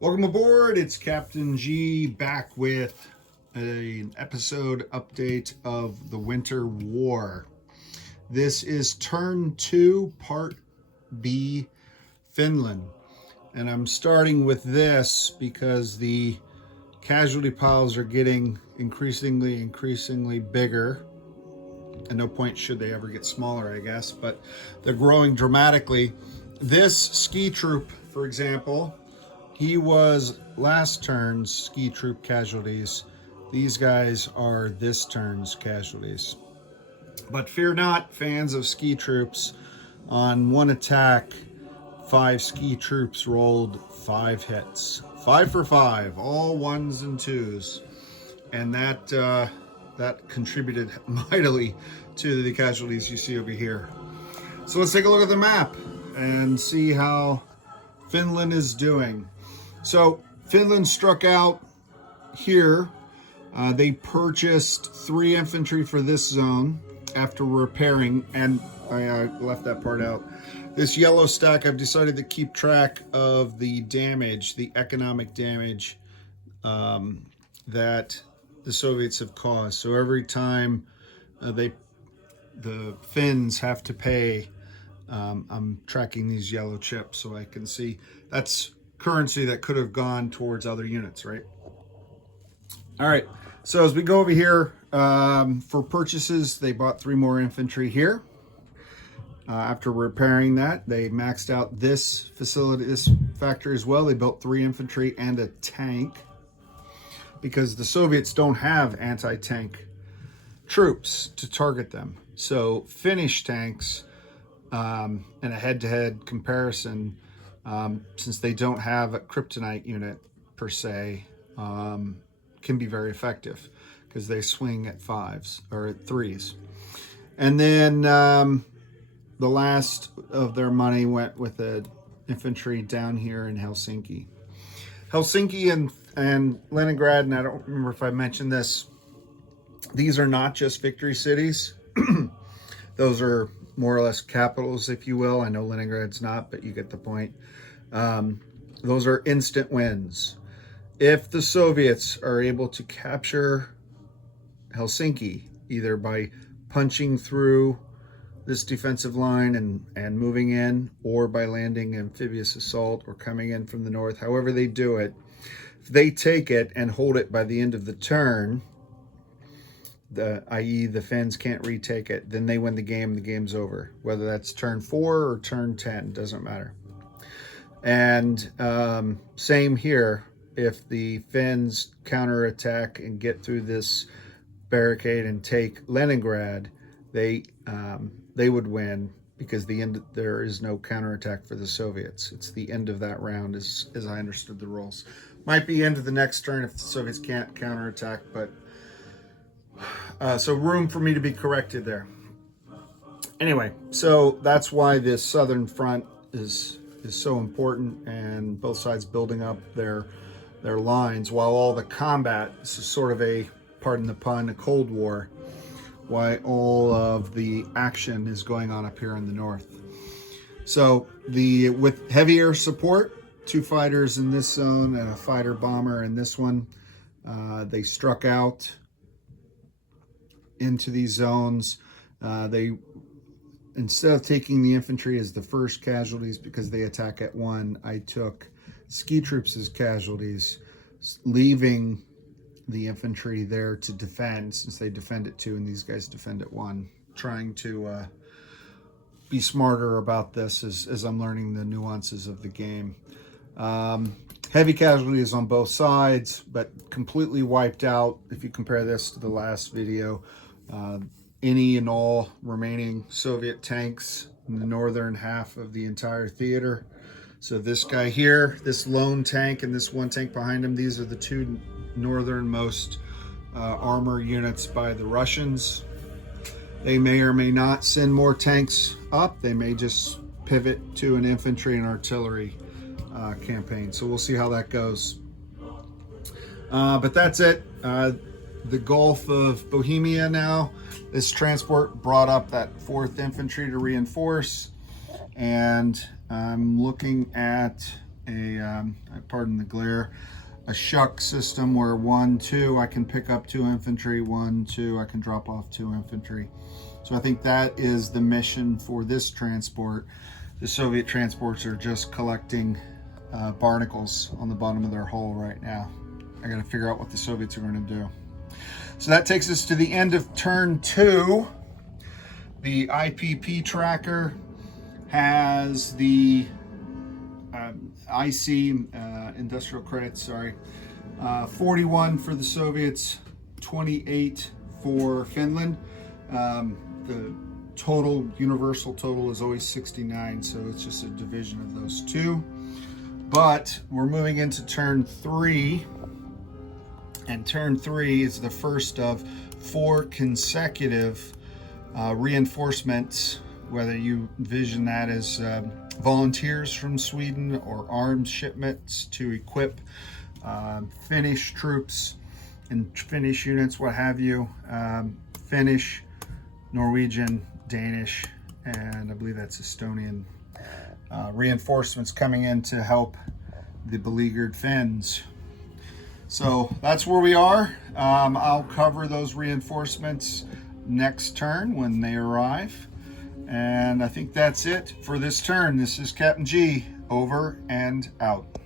Welcome aboard. It's Captain G back with an episode update of the Winter War. This is turn 2, part B, Finland. And I'm starting with this because the casualty piles are getting increasingly bigger. At no point should they ever get smaller, I guess, but they're growing dramatically. This ski troop, for example, he was last turn's ski troop casualties. These guys are this turn's casualties. But fear not, fans of ski troops. On one attack, 5 ski troops rolled 5 hits. 5 for 5, all 1s and 2s. And that contributed mightily to the casualties you see over here. So let's take a look at the map and see how Finland is doing. So Finland struck out here. They purchased 3 infantry for this zone after repairing, and I left that part out. This yellow stack, I've decided to keep track of the damage, the economic damage that the Soviets have caused. So every time the Finns have to pay, I'm tracking these yellow chips so I can see that's currency that could have gone towards other units, right? All right, so as we go over here, for purchases, they bought 3 more infantry here. After repairing that, they maxed out this facility, this factory as well. They built 3 infantry and a tank because the Soviets don't have anti-tank troops to target them. So Finnish tanks, in a head-to-head comparison, since they don't have a kryptonite unit per se, can be very effective because they swing at 5s or at 3s. And then the last of their money went with the infantry down here in Helsinki. Helsinki and Leningrad, and I don't remember if I mentioned this, these are not just victory cities. Those are more or less capitals, if you will. I know Leningrad's not, but you get the point. Those are instant wins. If the Soviets are able to capture Helsinki, either by punching through this defensive line and moving in, or by landing amphibious assault or coming in from the north, however they do it, if they take it and hold it by the end of the turn, i.e. the Finns can't retake it, then they win the game, the game's over. Whether that's turn 4 or turn 10, doesn't matter. And same here, if the Finns counterattack and get through this barricade and take Leningrad, they would win because there is no counterattack for the Soviets. It's the end of that round as I understood the rules. Might be end of the next turn if the Soviets can't counterattack, but so room for me to be corrected there. Anyway, so that's why this southern front is so important, and both sides building up their lines while all the combat, this is sort of a, pardon the pun, a Cold War, why all of the action is going on up here in the north. So with heavier support, 2 fighters in this zone and a fighter bomber in this one, they struck out into these zones. They, instead of taking the infantry as the first casualties because they attack at 1, I took ski troops as casualties, leaving the infantry there to defend, since they defend at 2 and these guys defend at 1, trying to be smarter about this as I'm learning the nuances of the game. Heavy casualties on both sides, but completely wiped out. If you compare this to the last video, any and all remaining Soviet tanks in the northern half of the entire theater. So this guy here, this lone tank, and this 1 tank behind him, these are the 2 northernmost armor units by the Russians. They may or may not send more tanks up. They may just pivot to an infantry and artillery campaign. So we'll see how that goes. But that's it. The Gulf of Bohemia now. This transport brought up that 4th Infantry to reinforce. And I'm looking at pardon the glare, a shuck system where 1, 2, I can pick up 2 infantry, 1, 2, I can drop off 2 infantry. So I think that is the mission for this transport. The Soviet transports are just collecting barnacles on the bottom of their hull right now. I gotta figure out what the Soviets are gonna do. So that takes us to the end of turn 2. The IPP tracker has the IC, industrial credits, sorry, 41 for the Soviets, 28 for Finland. The total, universal total, is always 69, so it's just a division of those two. But we're moving into turn 3, and turn 3 is the first of 4 consecutive reinforcements, whether you envision that as volunteers from Sweden or arms shipments to equip Finnish troops and Finnish units, what have you. Finnish, Norwegian, Danish, and I believe that's Estonian reinforcements coming in to help the beleaguered Finns. So that's where we are. I'll cover those reinforcements next turn when they arrive. And I think that's it for this turn. This is Captain G, over and out.